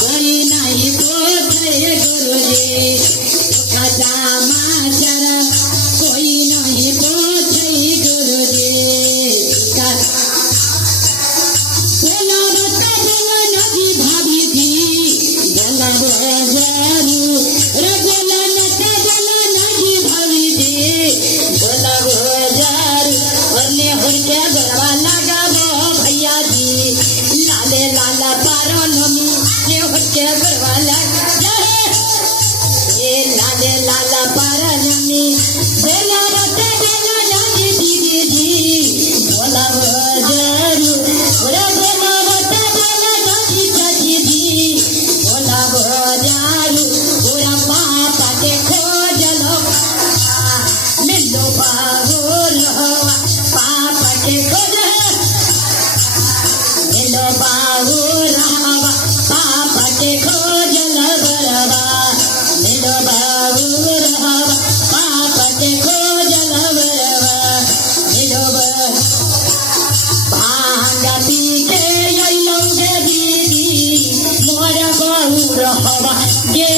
कोई नाही पोथय गुरुजी समाचार कोई नाही पोथय गुरुजी बोला बता बोला नदी भाभी जी बोला बजारू रे बोला नता बोला नदी भाभी जी बोला बजारू वरने हुरके गरबा लगाबो भैया जी लाले लाला पारो नमी ये हुरके गरबा लगा ये लाले लाला पारो नमी बोला बता बोला नदी दीदी जी बोला बजारू रे बोला बता बोला नदी चाची जी बोला बजारू पूरा पापा के खोजलो मिलो बाबूल हवा पापा के खोजलो मिलो बाबूल हवा पापा के खोजलो बरबा मिलो बाबूल हवा पापा के खोजलो बरबा मिलो भांगा पी के आई लौटे दीदी मोर बहुर हवा गे